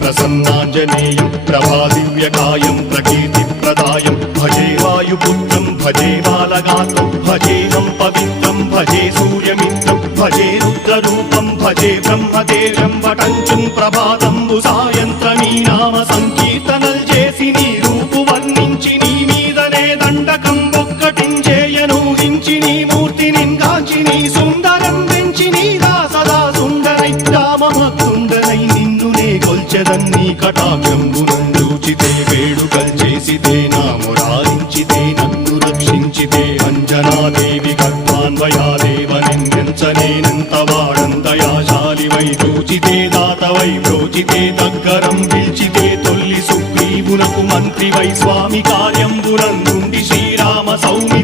ప్రసన్నాంజనేయం ప్రభాదివ్యకాయం ప్రకీర్తిప్రదాయం భజే వాయుపుత్రం భజే బాలగాత్రం భజేహం పవిత్రం భజే సూర్యమిత్రం భజే రుద్రరూపం భజే బ్రహ్మదేవం వటంచుం ప్రభాతంబు సాయంత్రమీ నామ సంకీర్తనల్ చేసి నీ రూపు వర్ణించి నీ మీదనే దండకం ఒక్కటించేయనూహించి నీ మూర్తి నింగాంచి నీ సుందరం వెంచి నీ దాసదా సుందరై రామభక్తుండనై నిన్నునే కొల్చెదన్నీ కటాక్షంబునందూచితే వేడుకల్ చేసితే నా మురారించితే నన్ను రక్షించితే అంజనాదేవి గర్భాన్వయాదేవ నిందించనేనంత వాడంతయాశాలివై చూచితే దాతవై ప్రోచితే దగ్గరం పిలిచితే తొల్లి సుగ్రీవునకు మంత్రివై స్వామి కార్యంబునందుండి శ్రీరామ సౌమ్య